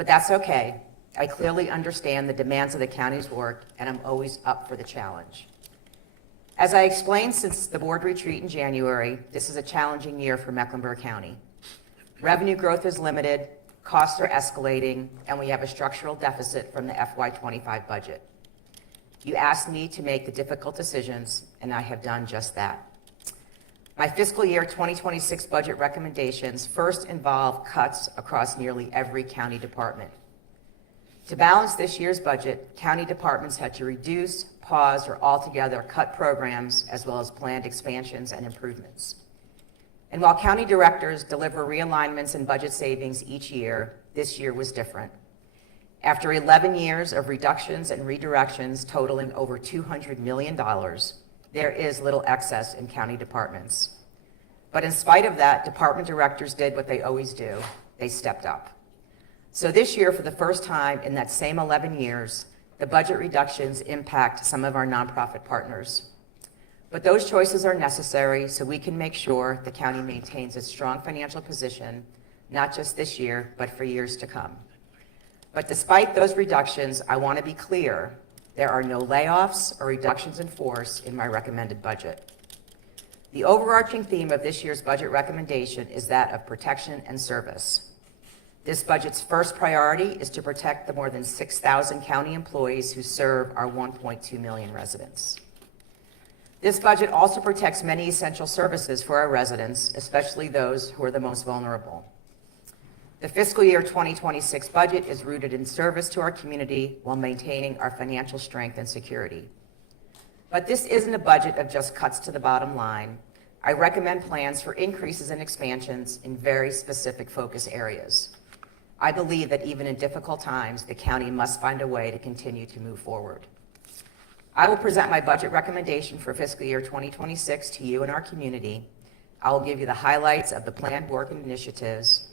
But that's okay. I clearly understand the demands of the county's work, and I'm always up for the challenge. As I explained since the board retreat in January, this is a challenging year for Mecklenburg County. Revenue growth is limited, costs are escalating, and we have a structural deficit from the FY25 budget. You asked me to make the difficult decisions, and I have done just that. My fiscal year 2026 budget recommendations first involve cuts across nearly every county department. To balance this year's budget, county departments had to reduce, pause, or altogether cut programs as well as planned expansions and improvements. And while county directors deliver realignments and budget savings each year, this year was different. After 11 years of reductions and redirections totaling over $200 million, there is little excess in county departments. But in spite of that, department directors did what they always do. They stepped up. So this year, for the first time in that same 11 years, the budget reductions impact some of our nonprofit partners. But those choices are necessary so we can make sure the county maintains its strong financial position, not just this year, but for years to come. But despite those reductions, I want to be clear, there are no layoffs or reductions in force in my recommended budget. The overarching theme of this year's budget recommendation is that of protection and service. This budget's first priority is to protect the more than 6,000 county employees who serve our 1.2 million residents. This budget also protects many essential services for our residents, especially those who are the most vulnerable. The fiscal year 2026 budget is rooted in service to our community while maintaining our financial strength and security. But this isn't a budget of just cuts to the bottom line. I recommend plans for increases and expansions in very specific focus areas. I believe that even in difficult times, the county must find a way to continue to move forward. I will present my budget recommendation for fiscal year 2026 to you and our community. I will give you the highlights of the planned work and initiatives.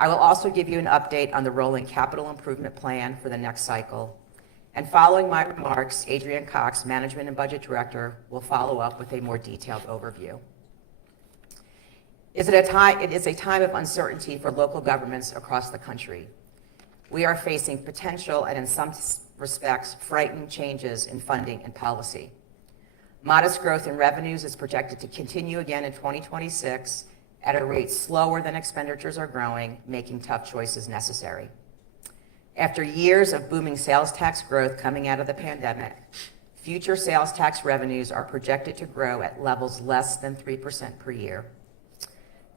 I will also give you an update on the rolling capital improvement plan for the next cycle. And following my remarks, Adrienne Cox, Management and Budget Director, will follow up with a more detailed overview. It is a time of uncertainty for local governments across the country. We are facing potential and in some respects, frightening changes in funding and policy. Modest growth in revenues is projected to continue again in 2026 at a rate slower than expenditures are growing, making tough choices necessary. After years of booming sales tax growth coming out of the pandemic, future sales tax revenues are projected to grow at levels less than 3% per year.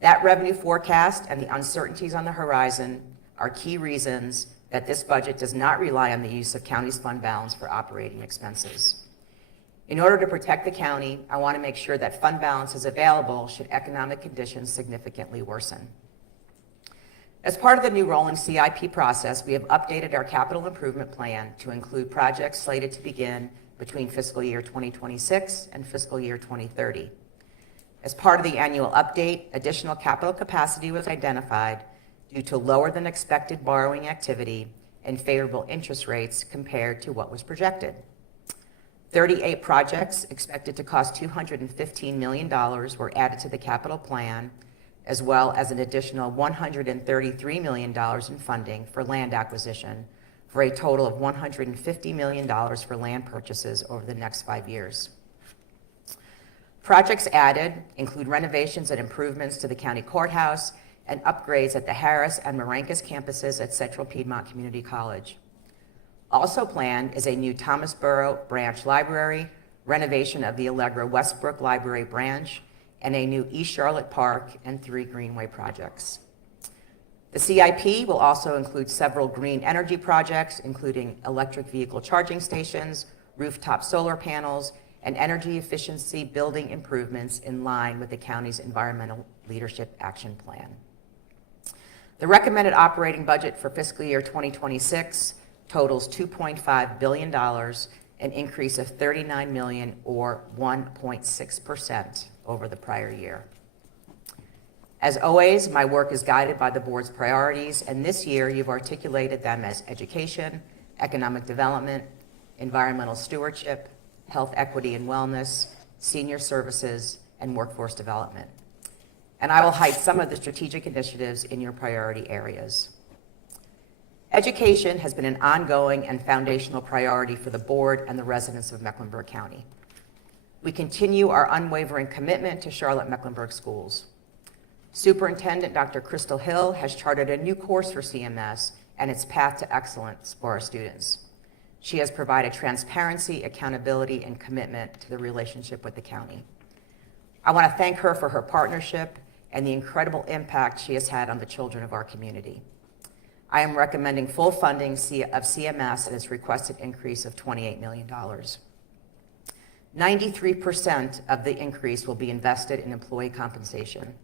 That revenue forecast and the uncertainties on the horizon are key reasons that this budget does not rely on the use of county's fund balance for operating expenses. In order to protect the county, I want to make sure that fund balance is available should economic conditions significantly worsen. As part of the new rolling CIP process, we have updated our capital improvement plan to include projects slated to begin between fiscal year 2026 and fiscal year 2030. As part of the annual update, additional capital capacity was identified due to lower than expected borrowing activity and favorable interest rates compared to what was projected. 38 projects expected to cost $215 million were added to the capital plan, as well as an additional $133 million in funding for land acquisition, for a total of $150 million for land purchases over the next 5 years. Projects added include renovations and improvements to the county courthouse and upgrades at the Harris and Marankas campuses at Central Piedmont Community College. Also planned is a new Thomasboro branch library, renovation of the Allegra Westbrook Library branch, and a new East Charlotte Park and 3 Greenway projects. The CIP will also include several green energy projects, including electric vehicle charging stations, rooftop solar panels, and energy efficiency building improvements in line with the county's Environmental Leadership Action Plan. The recommended operating budget for fiscal year 2026 totals $2.5 billion, an increase of $39 million or 1.6% over the prior year. As always, my work is guided by the board's priorities, and this year you've articulated them as education, economic development, environmental stewardship, health equity and wellness, senior services, and workforce development. And I will highlight some of the strategic initiatives in your priority areas. Education has been an ongoing and foundational priority for the board and the residents of Mecklenburg County. We continue our unwavering commitment to Charlotte-Mecklenburg schools. Superintendent Dr. Crystal Hill has charted a new course for CMS and its path to excellence for our students. She has provided transparency, accountability, and commitment to the relationship with the county. I want to thank her for her partnership and the incredible impact she has had on the children of our community. I am recommending full funding of CMS at its requested increase of $28 million. 93% of the increase will be invested in employee compensation.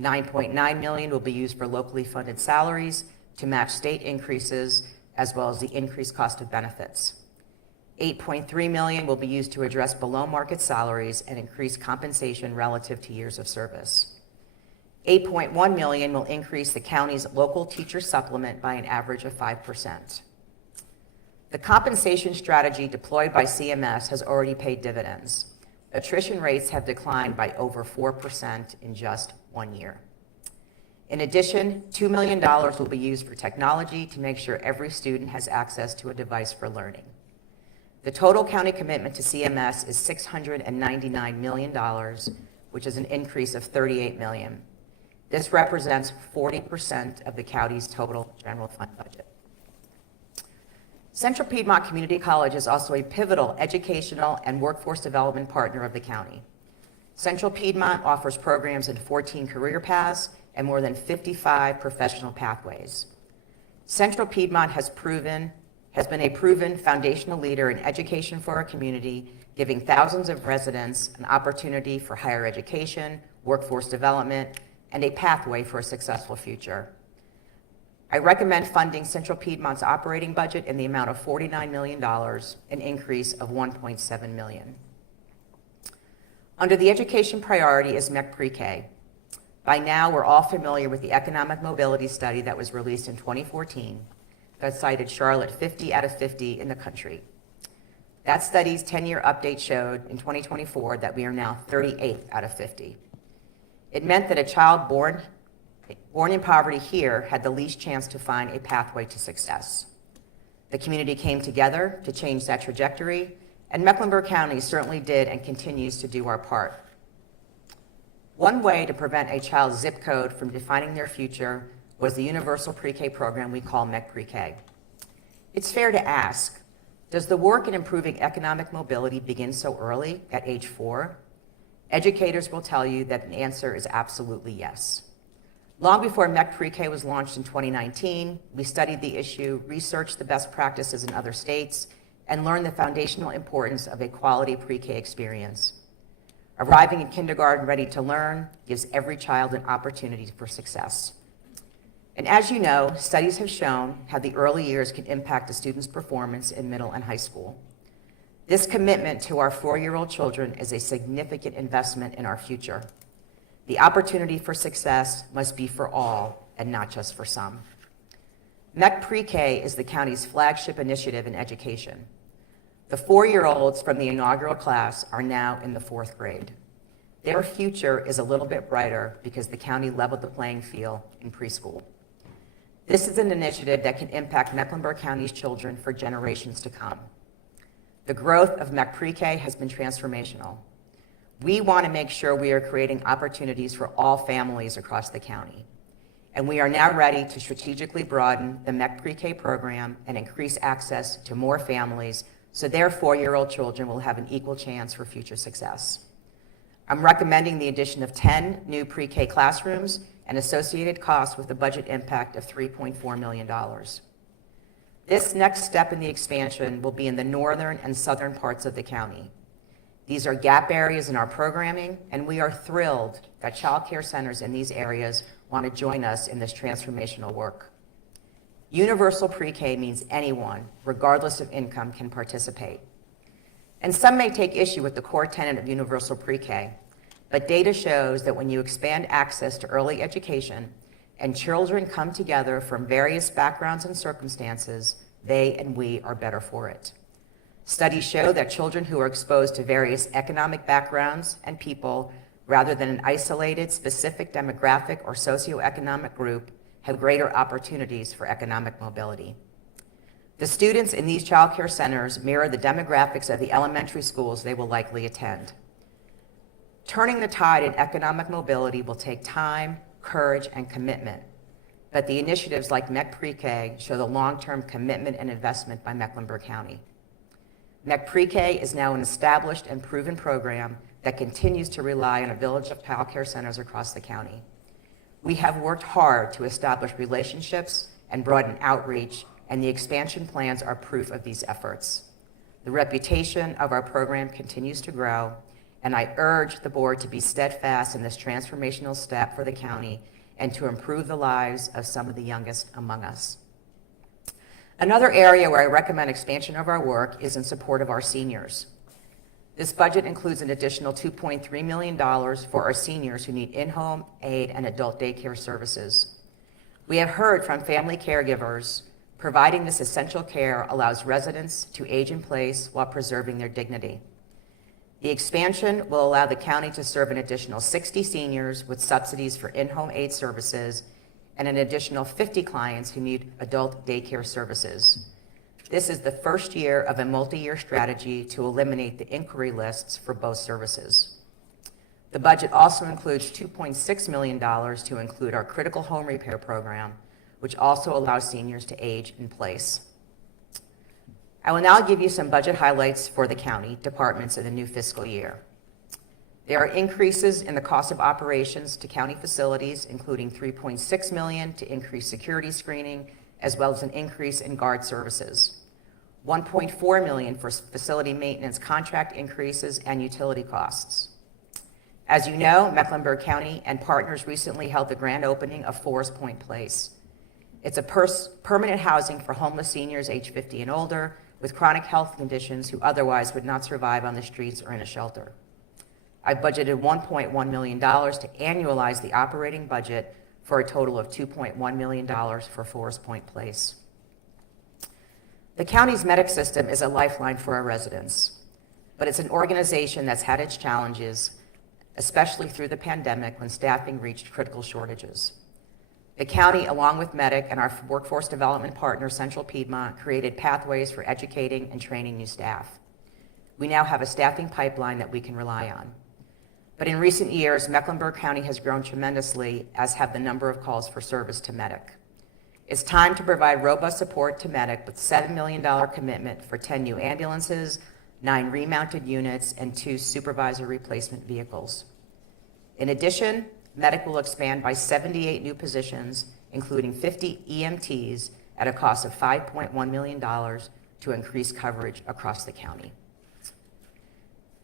$9.9 million will be used for locally funded salaries to match state increases, as well as the increased cost of benefits. $8.3 million will be used to address below-market salaries and increase compensation relative to years of service. $8.1 million will increase the county's local teacher supplement by an average of 5%. The compensation strategy deployed by CMS has already paid dividends. Attrition rates have declined by over 4% in just 1 year. In addition, $2 million will be used for technology to make sure every student has access to a device for learning. The total county commitment to CMS is $699 million, which is an increase of $38 million. This represents 40% of the county's total general fund budget. Central Piedmont Community College is also a pivotal educational and workforce development partner of the county. Central Piedmont offers programs in 14 career paths and more than 55 professional pathways. Central Piedmont has been a proven foundational leader in education for our community, giving thousands of residents an opportunity for higher education, workforce development, and a pathway for a successful future. I recommend funding Central Piedmont's operating budget in the amount of $49 million, an increase of $1.7 million. Under the education priority is MEC Pre-K. By now, we're all familiar with the economic mobility study that was released in 2014 that cited Charlotte 50 out of 50 in the country. That study's 10-year update showed in 2024 that we are now 38th out of 50. It meant that a child born in poverty here had the least chance to find a pathway to success. The community came together to change that trajectory, and Mecklenburg County certainly did and continues to do our part. One way to prevent a child's zip code from defining their future was the universal pre-K program we call MEC Pre-K. It's fair to ask, does the work in improving economic mobility begin so early, at age 4? Educators will tell you that the answer is absolutely yes. Long before MEC Pre-K was launched in 2019, we studied the issue, researched the best practices in other states, and learned the foundational importance of a quality pre-K experience. Arriving in kindergarten ready to learn gives every child an opportunity for success. And as you know, studies have shown how the early years can impact a student's performance in middle and high school. This commitment to our 4-year-old children is a significant investment in our future. The opportunity for success must be for all and not just for some. MEC Pre-K is the county's flagship initiative in education. The 4-year-olds from the inaugural class are now in the 4th grade. Their future is a little bit brighter because the county leveled the playing field in preschool. This is an initiative that can impact Mecklenburg County's children for generations to come. The growth of MEC Pre-K has been transformational. We want to make sure we are creating opportunities for all families across the county. And we are now ready to strategically broaden the MEC Pre-K program and increase access to more families so their 4-year-old children will have an equal chance for future success. I'm recommending the addition of 10 new pre-K classrooms and associated costs with a budget impact of $3.4 million. This next step in the expansion will be in the northern and southern parts of the county. These are gap areas in our programming, and we are thrilled that child care centers in these areas want to join us in this transformational work. Universal pre-K means anyone, regardless of income, can participate. And some may take issue with the core tenet of universal pre-K, but data shows that when you expand access to early education and children come together from various backgrounds and circumstances, they and we are better for it. Studies show that children who are exposed to various economic backgrounds and people, rather than an isolated, specific demographic or socioeconomic group, have greater opportunities for economic mobility. The students in these child care centers mirror the demographics of the elementary schools they will likely attend. Turning the tide in economic mobility will take time, courage, and commitment, but the initiatives like MEC Pre-K show the long-term commitment and investment by Mecklenburg County. MEC Pre-K is now an established and proven program that continues to rely on a village of child care centers across the county. We have worked hard to establish relationships and broaden outreach, and the expansion plans are proof of these efforts. The reputation of our program continues to grow, and I urge the board to be steadfast in this transformational step for the county and to improve the lives of some of the youngest among us. Another area where I recommend expansion of our work is in support of our seniors. This budget includes an additional $2.3 million for our seniors who need in-home aid and adult daycare services. We have heard from family caregivers providing this essential care allows residents to age in place while preserving their dignity. The expansion will allow the county to serve an additional 60 seniors with subsidies for in-home aid services and an additional 50 clients who need adult daycare services. This is the first year of a multi-year strategy to eliminate the inquiry lists for both services. The budget also includes $2.6 million to include our critical home repair program, which also allows seniors to age in place. I will now give you some budget highlights for the county departments in the new fiscal year. There are increases in the cost of operations to county facilities, including $3.6 million to increase security screening, as well as an increase in guard services. $1.4 million for facility maintenance contract increases and utility costs. As you know, Mecklenburg County and partners recently held the grand opening of Forest Point Place. It's a permanent housing for homeless seniors age 50 and older with chronic health conditions who otherwise would not survive on the streets or in a shelter. I budgeted $1.1 million to annualize the operating budget for a total of $2.1 million for Forest Point Place. The county's medic system is a lifeline for our residents, but it's an organization that's had its challenges, especially through the pandemic when staffing reached critical shortages. The county, along with MEDIC and our workforce development partner, Central Piedmont, created pathways for educating and training new staff. We now have a staffing pipeline that we can rely on. But in recent years, Mecklenburg County has grown tremendously, as have the number of calls for service to MEDIC. It's time to provide robust support to MEDIC with $7 million commitment for 10 new ambulances, 9 remounted units, and 2 supervisor replacement vehicles. In addition, MEDIC will expand by 78 new positions, including 50 EMTs at a cost of $5.1 million to increase coverage across the county.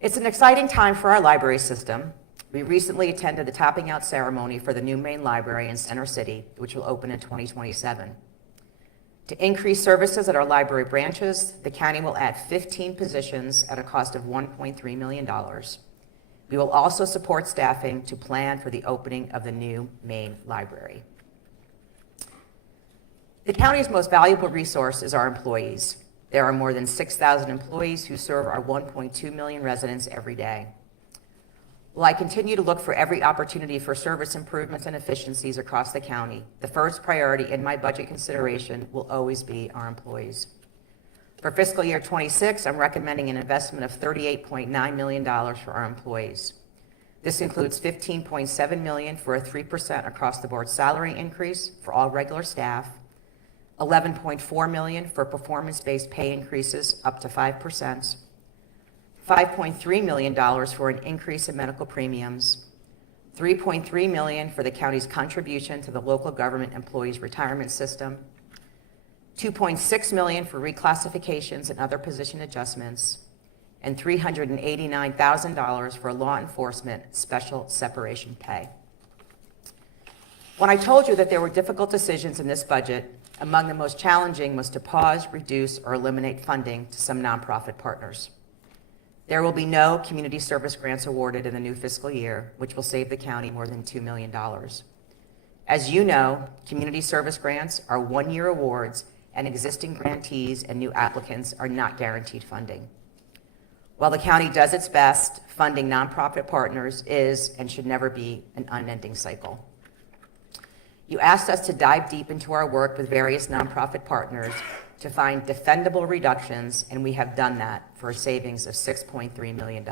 It's an exciting time for our library system. We recently attended the topping out ceremony for the new main library in Center City, which will open in 2027. To increase services at our library branches, the county will add 15 positions at a cost of $1.3 million. We will also support staffing to plan for the opening of the new main library. The county's most valuable resource is our employees. There are more than 6,000 employees who serve our 1.2 million residents every day. While I continue to look for every opportunity for service improvements and efficiencies across the county, the first priority in my budget consideration will always be our employees. For fiscal year 26, I'm recommending an investment of $38.9 million for our employees. This includes $15.7 million for a 3% across-the-board salary increase for all regular staff, $11.4 million for performance-based pay increases up to 5%, $5.3 million for an increase in medical premiums, $3.3 million for the county's contribution to the local government employees retirement system, $2.6 million for reclassifications and other position adjustments, and $389,000 for law enforcement special separation pay. When I told you that there were difficult decisions in this budget, among the most challenging was to pause, reduce, or eliminate funding to some nonprofit partners. There will be no community service grants awarded in the new fiscal year, which will save the county more than $2 million. As you know, community service grants are one-year awards, and existing grantees and new applicants are not guaranteed funding. While the county does its best, funding nonprofit partners is and should never be an unending cycle. You asked us to dive deep into our work with various nonprofit partners to find defendable reductions, and we have done that for a savings of $6.3 million.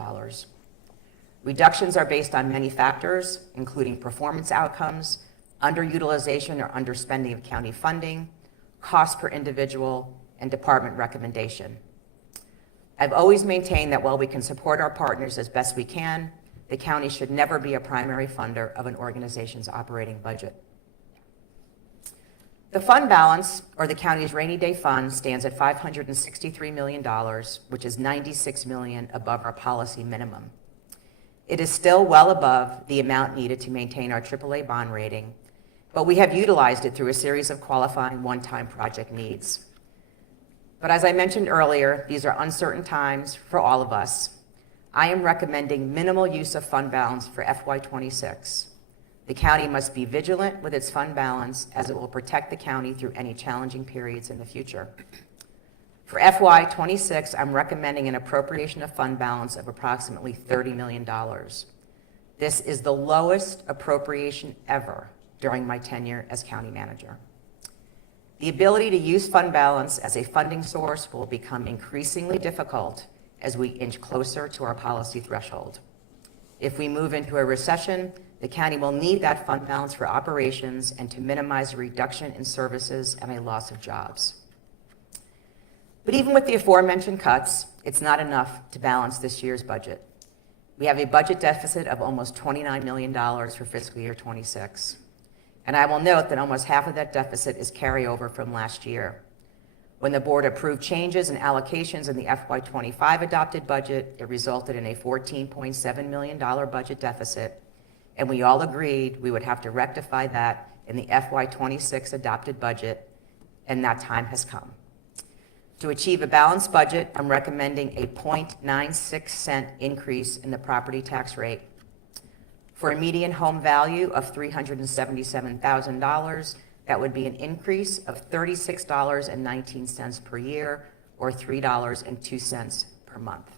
Reductions are based on many factors, including performance outcomes, underutilization or underspending of county funding, cost per individual, and department recommendation. I've always maintained that while we can support our partners as best we can, the county should never be a primary funder of an organization's operating budget. The fund balance, or the county's rainy day fund, stands at $563 million, which is $96 million above our policy minimum. It is still well above the amount needed to maintain our AAA bond rating, but we have utilized it through a series of qualifying one-time project needs. But as I mentioned earlier, these are uncertain times for all of us. I am recommending minimal use of fund balance for FY26. The county must be vigilant with its fund balance, as it will protect the county through any challenging periods in the future. For FY26, I'm recommending an appropriation of fund balance of approximately $30 million. This is the lowest appropriation ever during my tenure as county manager. The ability to use fund balance as a funding source will become increasingly difficult as we inch closer to our policy threshold. If we move into a recession, the county will need that fund balance for operations and to minimize a reduction in services and a loss of jobs. But even with the aforementioned cuts, it's not enough to balance this year's budget. We have a budget deficit of almost $29 million for fiscal year 26. And I will note that almost half of that deficit is carryover from last year. When the board approved changes and allocations in the FY25 adopted budget, it resulted in a $14.7 million budget deficit, and we all agreed we would have to rectify that in the FY26 adopted budget, and that time has come. To achieve a balanced budget, I'm recommending a 0.96 cent increase in the property tax rate. For a median home value of $377,000, that would be an increase of $36.19 per year, or $3.02 per month.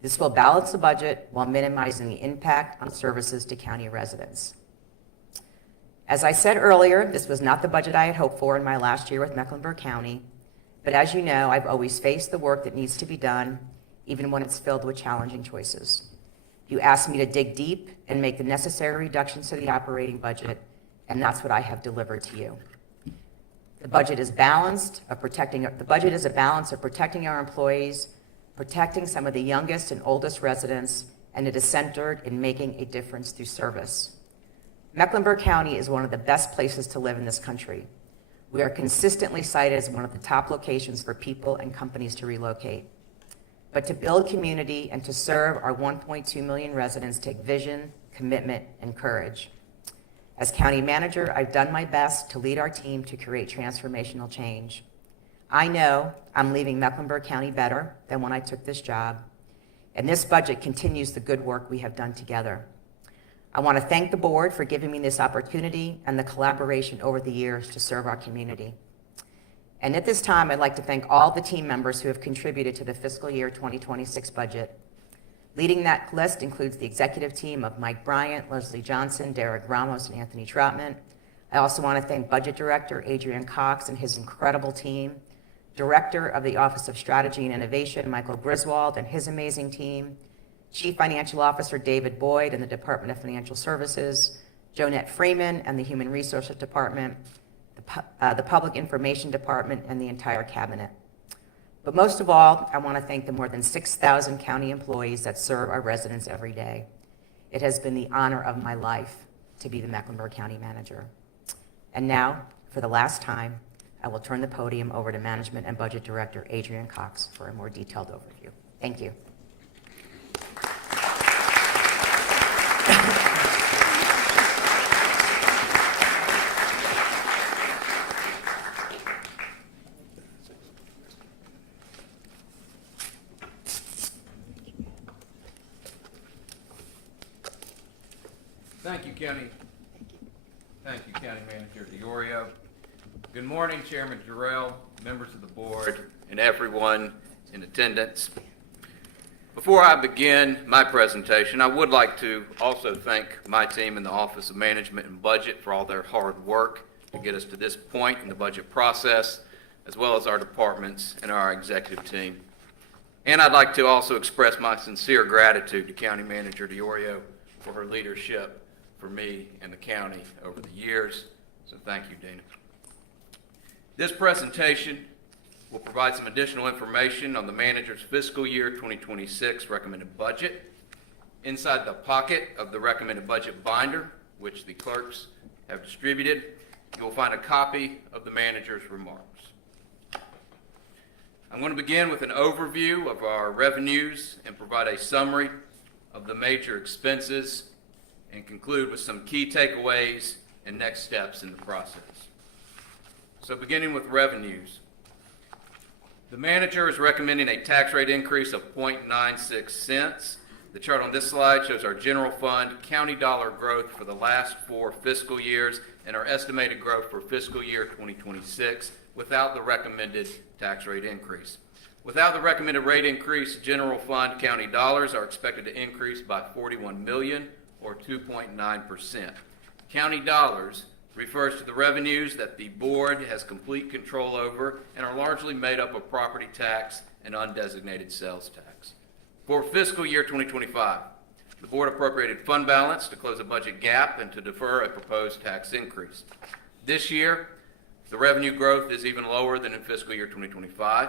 This will balance the budget while minimizing the impact on services to county residents. As I said earlier, this was not the budget I had hoped for in my last year with Mecklenburg County, but as you know, I've always faced the work that needs to be done, even when it's filled with challenging choices. You asked me to dig deep and make the necessary reductions to the operating budget, and that's what I have delivered to you. The budget is balanced the budget is a balance of protecting our employees, protecting some of the youngest and oldest residents, and it is centered in making a difference through service. Mecklenburg County is one of the best places to live in this country. We are consistently cited as one of the top locations for people and companies to relocate. But to build community and to serve our 1.2 million residents take vision, commitment, and courage. As county manager, I've done my best to lead our team to create transformational change. I know I'm leaving Mecklenburg County better than when I took this job, and this budget continues the good work we have done together. I want to thank the board for giving me this opportunity and the collaboration over the years to serve our community. And at this time, I'd like to thank all the team members who have contributed to the fiscal year 2026 budget. Leading that list includes the executive team of Mike Bryant, Leslie Johnson, Derek Ramos, and Anthony Troutman. I also want to thank Budget Director Adrian Cox and his incredible team, Director of the Office of Strategy and Innovation, Michael Griswold, and his amazing team, Chief Financial Officer David Boyd and the Department of Financial Services, Jonette Freeman and the Human Resources Department, the Public Information Department, and the entire cabinet. But most of all, I want to thank the more than 6,000 county employees that serve our residents every day. It has been the honor of my life to be the Mecklenburg County manager. And now, for the last time, I will turn the podium over to Management and Budget Director Adrian Cox for a more detailed overview. Thank you. Thank you, County. Thank you, County Manager DiOrio. Good morning, Chairman Jarrell, members of the board, and everyone in attendance. Before I begin my presentation, I would like to also thank my team in the Office of Management and Budget for all their hard work to get us to this point in the budget process, as well as our departments and our executive team. And I'd like to also express my sincere gratitude to County Manager DiOrio for her leadership for me and the county over the years. So thank you, Dina. This presentation will provide some additional information on the manager's fiscal year 2026 recommended budget. Inside the pocket of the recommended budget binder, which the clerks have distributed, you will find a copy of the manager's remarks. I'm going to begin with an overview of our revenues and provide a summary of the major expenses and conclude with some key takeaways and next steps in the process. So beginning with revenues, the manager is recommending a tax rate increase of 0.96 cents. The chart on this slide shows our general fund county dollar growth for the last 4 fiscal years and our estimated growth for fiscal year 2026 without the recommended tax rate increase. Without the recommended rate increase, general fund county dollars are expected to increase by $41 million or 2.9%. County dollars refers to the revenues that the board has complete control over and are largely made up of property tax and undesignated sales tax. For fiscal year 2025, the board appropriated fund balance to close a budget gap and to defer a proposed tax increase. This year, the revenue growth is even lower than in fiscal year 2025.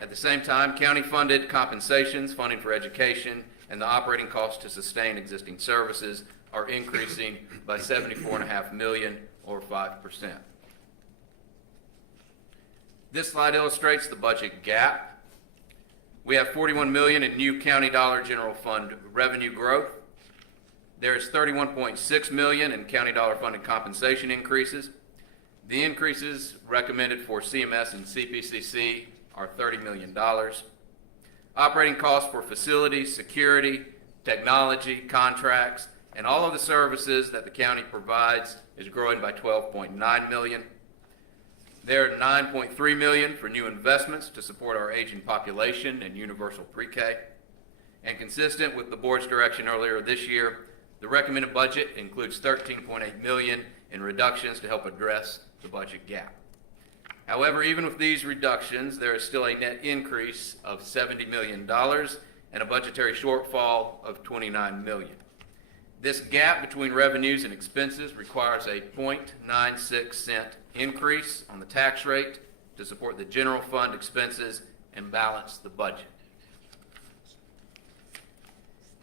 At the same time, county-funded compensations, funding for education, and the operating costs to sustain existing services are increasing by $74.5 million or 5%. This slide illustrates the budget gap. We have $41 million in new county dollar general fund revenue growth. There is $31.6 million in county dollar funded compensation increases. The increases recommended for CMS and CPCC are $30 million. Operating costs for facilities, security, technology, contracts, and all of the services that the county provides is growing by $12.9 million. There are $9.3 million for new investments to support our aging population and universal pre-K. And consistent with the board's direction earlier this year, the recommended budget includes $13.8 million in reductions to help address the budget gap. However, even with these reductions, there is still a net increase of $70 million and a budgetary shortfall of $29 million. This gap between revenues and expenses requires a 0.96 cent increase on the tax rate to support the general fund expenses and balance the budget.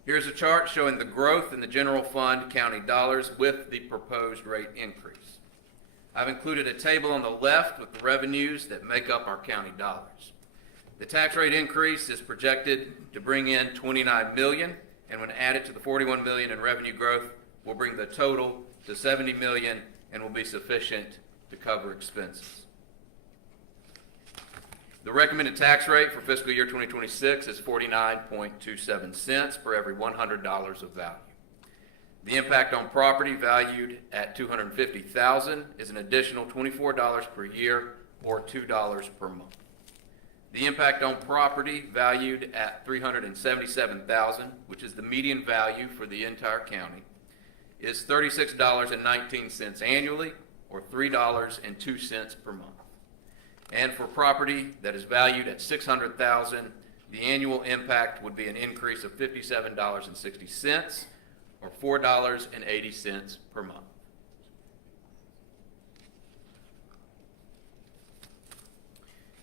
Here's a chart showing the growth in the general fund county dollars with the proposed rate increase. I've included a table on the left with the revenues that make up our county dollars. The tax rate increase is projected to bring in $29 million, and when added to the $41 million in revenue growth, will bring the total to $70 million and will be sufficient to cover expenses. The recommended tax rate for fiscal year 2026 is 49.27 cents per every $100 of value. The impact on property valued at $250,000 is an additional $24 per year or $2 per month. The impact on property valued at $377,000, which is the median value for the entire county, is $36.19 annually or $3.02 per month. And for property that is valued at $600,000, the annual impact would be an increase of $57.60 or $4.80 per month.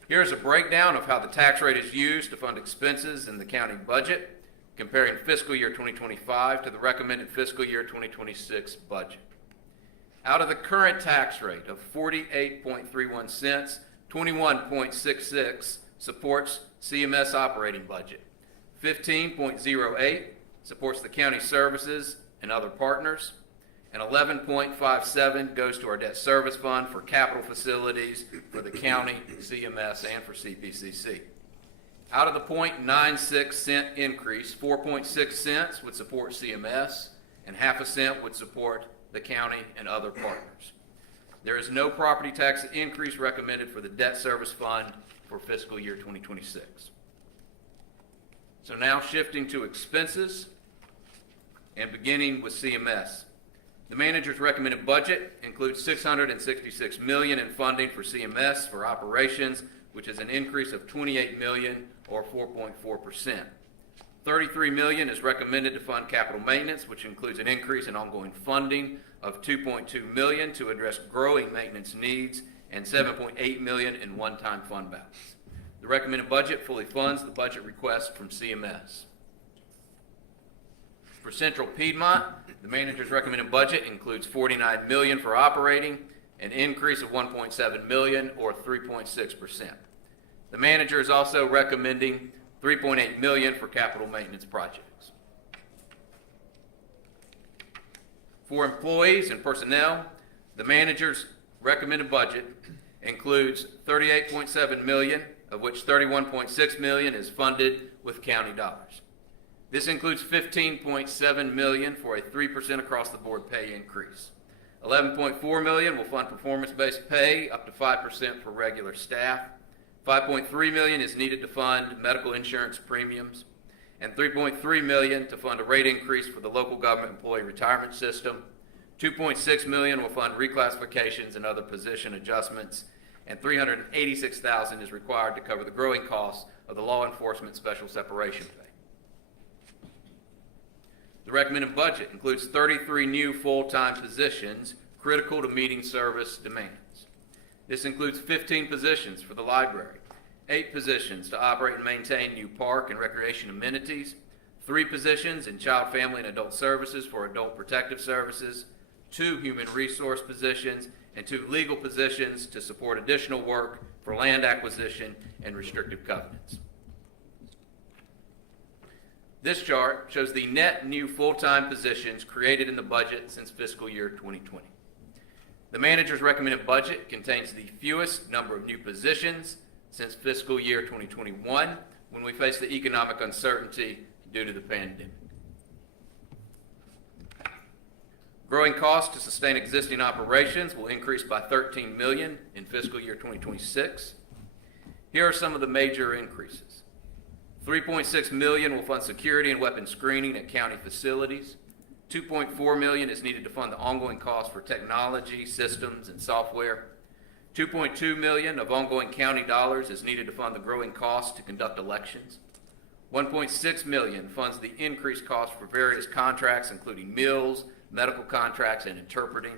Here's a breakdown of how the tax rate is used to fund expenses in the county budget, comparing fiscal year 2025 to the recommended fiscal year 2026 budget. Out of the current tax rate of 48.31 cents, 21.66 supports CMS operating budget. 15.08 supports the county services and other partners, and 11.57 goes to our debt service fund for capital facilities for the county, CMS, and for CPCC. Out of the 0.96 cent increase, 4.6 cents would support CMS, and half a cent would support the county and other partners. There is no property tax increase recommended for the debt service fund for fiscal year 2026. So now shifting to expenses and beginning with CMS. The manager's recommended budget includes $666 million in funding for CMS for operations, which is an increase of $28 million or 4.4%. $33 million is recommended to fund capital maintenance, which includes an increase in ongoing funding of $2.2 million to address growing maintenance needs and $7.8 million in one-time fund balance. The recommended budget fully funds the budget request from CMS. For Central Piedmont, the manager's recommended budget includes $49 million for operating, an increase of $1.7 million or 3.6%. The manager is also recommending $3.8 million for capital maintenance projects. For employees and personnel, the manager's recommended budget includes $38.7 million, of which $31.6 million is funded with county dollars. This includes $15.7 million for a 3% across-the-board pay increase. $11.4 million will fund performance-based pay up to 5% for regular staff. $5.3 million is needed to fund medical insurance premiums, and $3.3 million to fund a rate increase for the local government employee retirement system. $2.6 million will fund reclassifications and other position adjustments, and $386,000 is required to cover the growing costs of the law enforcement special separation pay. The recommended budget includes 33 new full-time positions critical to meeting service demands. This includes 15 positions for the library, 8 positions to operate and maintain new park and recreation amenities, 3 positions in child, family, and adult services for adult protective services, 2 human resource positions, and 2 legal positions to support additional work for land acquisition and restrictive covenants. This chart shows the net new full-time positions created in the budget since fiscal year 2020. The manager's recommended budget contains the fewest number of new positions since fiscal year 2021, when we faced the economic uncertainty due to the pandemic. Growing costs to sustain existing operations will increase by $13 million in fiscal year 2026. Here are some of the major increases. $3.6 million will fund security and weapons screening at county facilities. $2.4 million is needed to fund the ongoing costs for technology, systems, and software. $2.2 million of ongoing county dollars is needed to fund the growing costs to conduct elections. $1.6 million funds the increased costs for various contracts, including meals, medical contracts, and interpreting.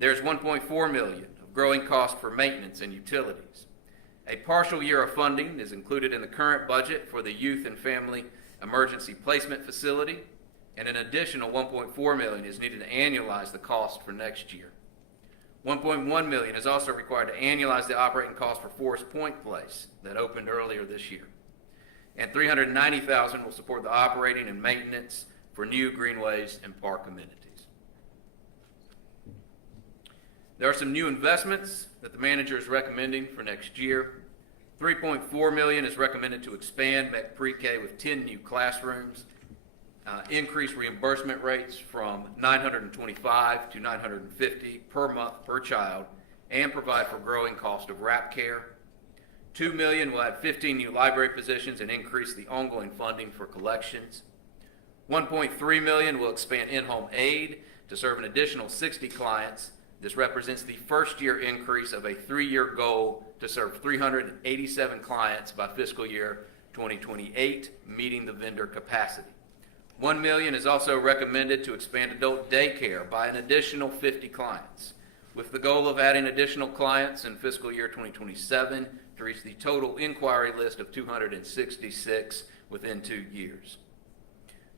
There's $1.4 million of growing costs for maintenance and utilities. A partial year of funding is included in the current budget for the Youth and Family Emergency Placement Facility, and an additional $1.4 million is needed to annualize the cost for next year. $1.1 million is also required to annualize the operating cost for Forest Point Place that opened earlier this year. And $390,000 will support the operating and maintenance for new greenways and park amenities. There are some new investments that the manager is recommending for next year. $3.4 million is recommended to expand Meck Pre-K with 10 new classrooms, increase reimbursement rates from $925 to $950 per month per child, and provide for growing cost of wrap care. $2 million will add 15 new library positions and increase the ongoing funding for collections. $1.3 million will expand in-home aid to serve an additional 60 clients. This represents the first year increase of a 3-year goal to serve 387 clients by fiscal year 2028, meeting the vendor capacity. $1 million is also recommended to expand adult daycare by an additional 50 clients, with the goal of adding additional clients in fiscal year 2027 to reach the total inquiry list of 266 within 2 years.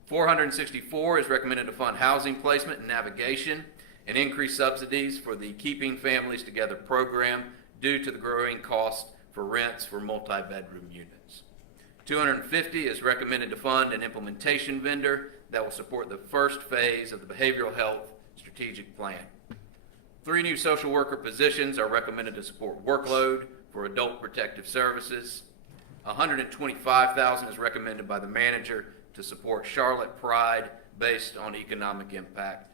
$464 is recommended to fund housing placement and navigation and increase subsidies for the Keeping Families Together program due to the growing cost for rents for multi-bedroom units. $250 is recommended to fund an implementation vendor that will support the first phase of the behavioral health strategic plan. 3 new social worker positions are recommended to support workload for adult protective services. $125,000 is recommended by the manager to support Charlotte Pride based on economic impact.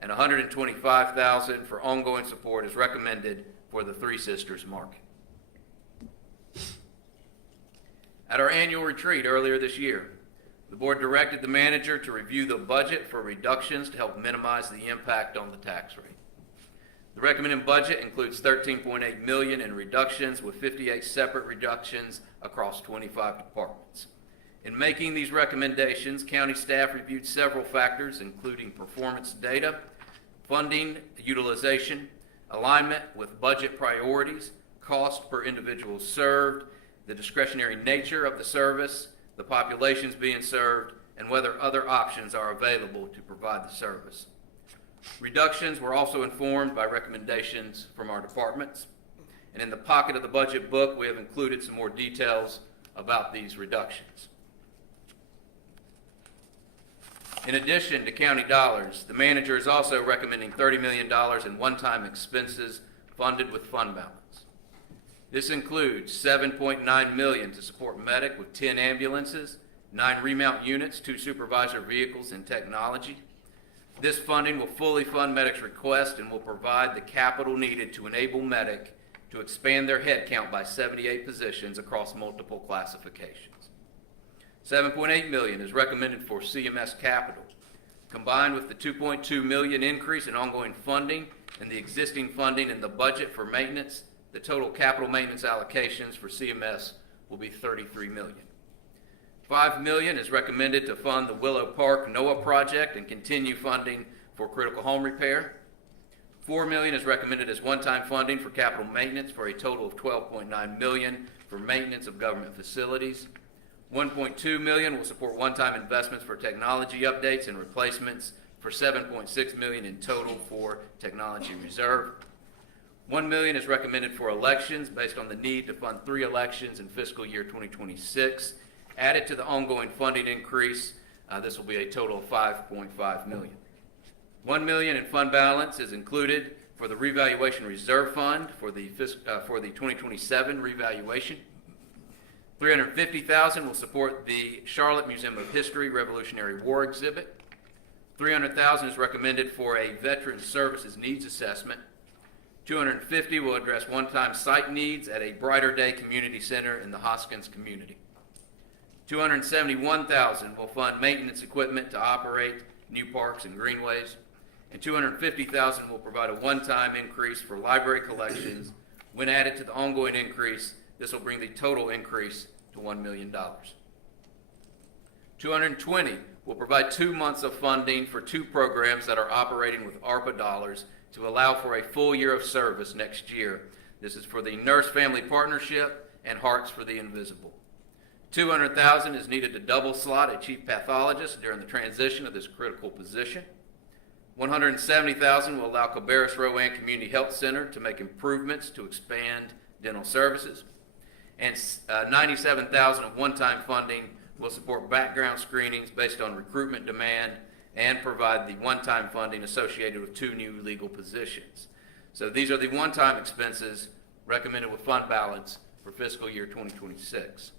And $125,000 for ongoing support is recommended for the Three Sisters Market. Out At our annual retreat earlier this year, the board directed the manager to review the budget for reductions to help minimize the impact on the tax rate. The recommended budget includes $13.8 million in reductions, with 58 separate reductions across 25 departments. In making these recommendations, county staff reviewed several factors, including performance data, funding utilization, alignment with budget priorities, cost per individual served, the discretionary nature of the service, the populations being served, and whether other options are available to provide the service. Reductions were also informed by recommendations from our departments, and in the pocket of the budget book, we have included some more details about these reductions. In addition to county dollars, the manager is also recommending $30 million in one-time expenses funded with fund balance. This includes $7.9 million to support Medic with 10 ambulances, 9 remount units, 2 supervisor vehicles, and technology. This funding will fully fund Medic's request and will provide the capital needed to enable Medic to expand their headcount by 78 positions across multiple classifications. $7.8 million is recommended for CMS capital. Combined with the $2.2 million increase in ongoing funding and the existing funding in the budget for maintenance, the total capital maintenance allocations for CMS will be $33 million. $5 million is recommended to fund the Willow Park NOAA project and continue funding for critical home repair. $4 million is recommended as one-time funding for capital maintenance for a total of $12.9 million for maintenance of government facilities. $1.2 million will support one-time investments for technology updates and replacements for $7.6 million in total for technology reserve. $1 million is recommended for elections based on the need to fund 3 elections in fiscal year 2026. Added to the ongoing funding increase, this will be a total of $5.5 million. $1 million in fund balance is included for the revaluation reserve fund for the 2027 revaluation. $350,000 will support the Charlotte Museum of History Revolutionary War exhibit. $300,000 is recommended for a Veteran Services Needs Assessment. $250,000 will address one-time site needs at a Brighter Day Community Center in the Hoskins community. $271,000 will fund maintenance equipment to operate new parks and greenways. And $250,000 will provide a one-time increase for library collections. When added to the ongoing increase, this will bring the total increase to $1 million. $220,000 will provide 2 months of funding for 2 programs that are operating with ARPA dollars to allow for a full year of service next year. This is for the Nurse Family Partnership and Hearts for the Invisible. $200,000 is needed to double slot a chief pathologist during the transition of this critical position. $170,000 will allow Cabarrus Rowan Community Health Center to make improvements to expand dental services. And $97,000 of one-time funding will support background screenings based on recruitment demand and provide the one-time funding associated with 2 new legal positions. So these are the one-time expenses recommended with fund balance for fiscal year 2026.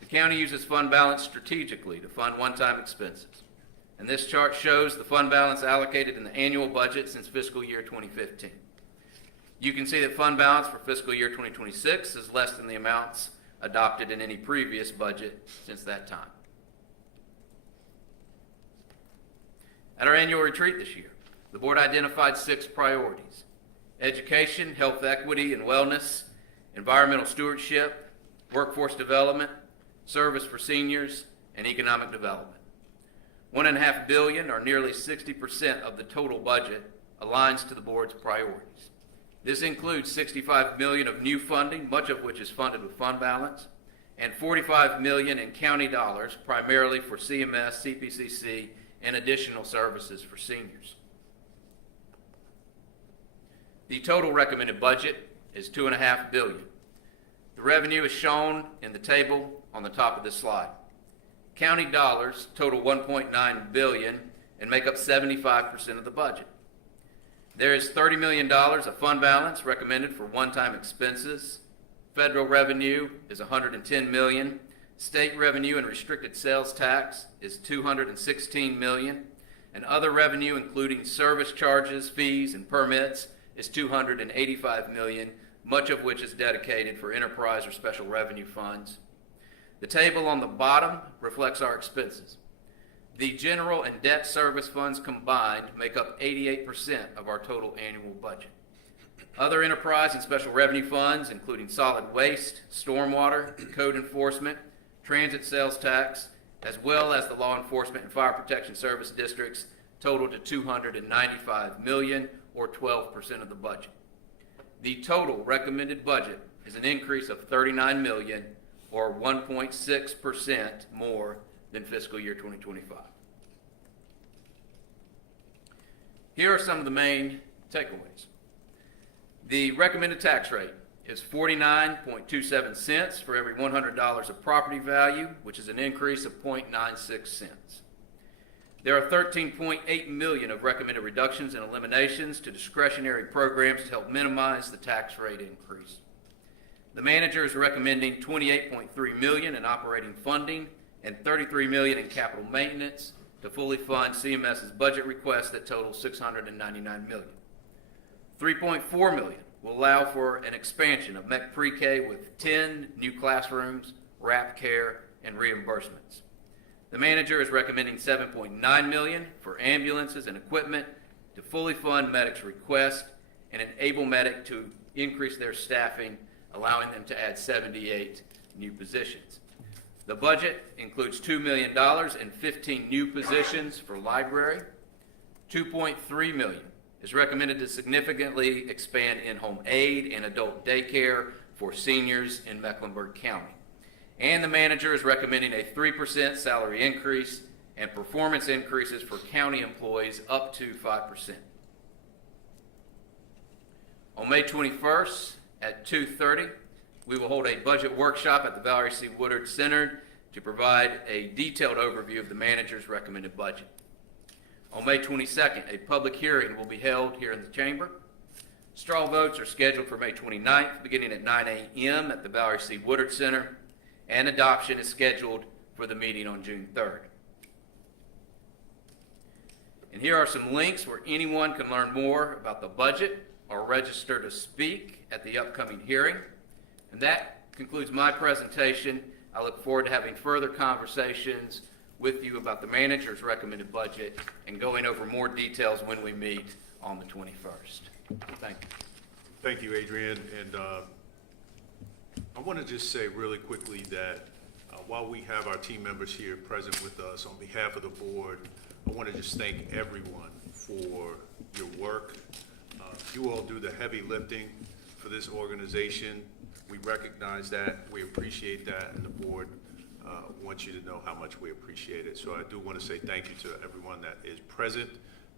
The county uses fund balance strategically to fund one-time expenses. And this chart shows the fund balance allocated in the annual budget since fiscal year 2015. You can see that fund balance for fiscal year 2026 is less than the amounts adopted in any previous budget since that time. At our annual retreat this year, the board identified 6 priorities: education, health equity and wellness, environmental stewardship, workforce development, service for seniors, and economic development. $1.5 billion, or nearly 60% of the total budget, aligns to the board's priorities. This includes $65 million of new funding, much of which is funded with fund balance, and $45 million in county dollars, primarily for CMS, CPCC, and additional services for seniors. The total recommended budget is $2.5 billion. The revenue is shown in the table on the top of this slide. County dollars total $1.9 billion and make up 75% of the budget. There is $30 million of fund balance recommended for one-time expenses. Federal revenue is $110 million. State revenue and restricted sales tax is $216 million. And other revenue, including service charges, fees, and permits, is $285 million, much of which is dedicated for enterprise or special revenue funds. The table on the bottom reflects our expenses. The general and debt service funds combined make up 88% of our total annual budget. Other enterprise and special revenue funds, including solid waste, stormwater, code enforcement, transit sales tax, as well as the law enforcement and fire protection service districts, total to $295 million, or 12% of the budget. The total recommended budget is an increase of $39 million, or 1.6% more than fiscal year 2025. Here are some of the main takeaways. The recommended tax rate is 49.27 cents for every $100 of property value, which is an increase of 0.96 cents. There are 13.8 million of recommended reductions and eliminations to discretionary programs to help minimize the tax rate increase. The manager is recommending $28.3 million in operating funding and $33 million in capital maintenance to fully fund CMS's budget request that totals $699 million. $3.4 million will allow for an expansion of MEC Pre-K with 10 new classrooms, wrap care, and reimbursements. The manager is recommending $7.9 million for ambulances and equipment to fully fund Medic's request and enable Medic to increase their staffing, allowing them to add 78 new positions. The budget includes $2 million and 15 new positions for library. $2.3 million is recommended to significantly expand in-home aid and adult daycare for seniors in Mecklenburg County. And the manager is recommending a 3% salary increase and performance increases for county employees up to 5%. On May 21st at 2:30, we will hold a budget workshop at the Valerie C. Woodard Center to provide a detailed overview of the manager's recommended budget. On May 22nd, a public hearing will be held here in the chamber. Straw votes are scheduled for May 29th, beginning at 9 a.m. at the Valerie C. Woodard Center, and adoption is scheduled for the meeting on June 3rd. And here are some links where anyone can learn more about the budget or register to speak at the upcoming hearing. And that concludes my presentation. I look forward to having further conversations with you about the manager's recommended budget and going over more details when we meet on the 21st. Thank you. Thank you, Adrian. And I want to just say really quickly that while we have our team members here present with us, on behalf of the board, I want to just thank everyone for your work. You all do the heavy lifting for this organization. We recognize that, we appreciate that, and the board wants you to know how much we appreciate it. So I do want to say thank you to everyone that is present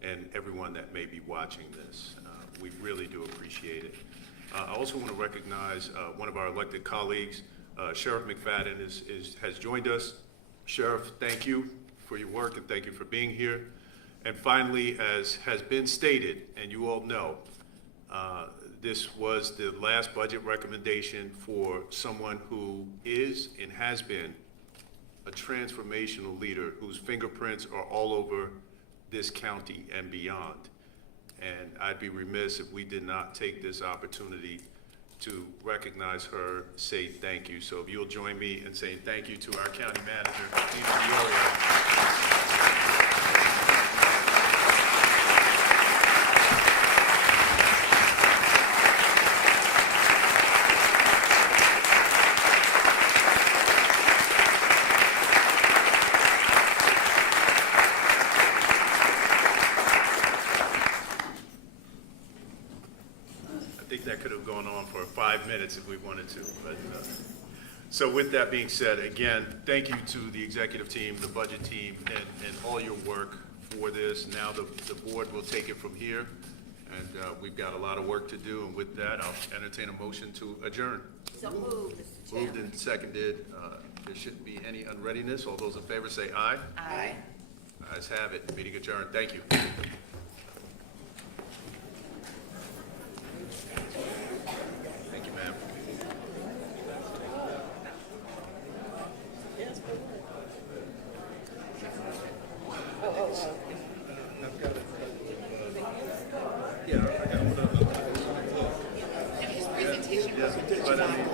and everyone that may be watching this. We really do appreciate it. I also want to recognize one of our elected colleagues, Sheriff McFadden has joined us. Sheriff, thank you for your work and thank you for being here. And finally, as has been stated, and you all know, this was the last budget recommendation for someone who is and has been a transformational leader whose fingerprints are all over this county and beyond. And I'd be remiss if we did not take this opportunity to recognize her, say thank you. So if you'll join me in saying thank you to our county manager, Dina Diorio. That could have gone on for 5 minutes if we wanted to. But, so with that being said, again, thank you to the executive team, the budget team, and all your work for this. Now the board will take it from here, and we've got a lot of work to do. And with that, I'll entertain a motion to adjourn. So moved, Mr. Chair. Moved and seconded. There shouldn't be any unreadiness. All those in favor say aye. Aye. Ayes have it. Meeting adjourned. Thank you. Thank you, ma'am. And his presentation But I mean,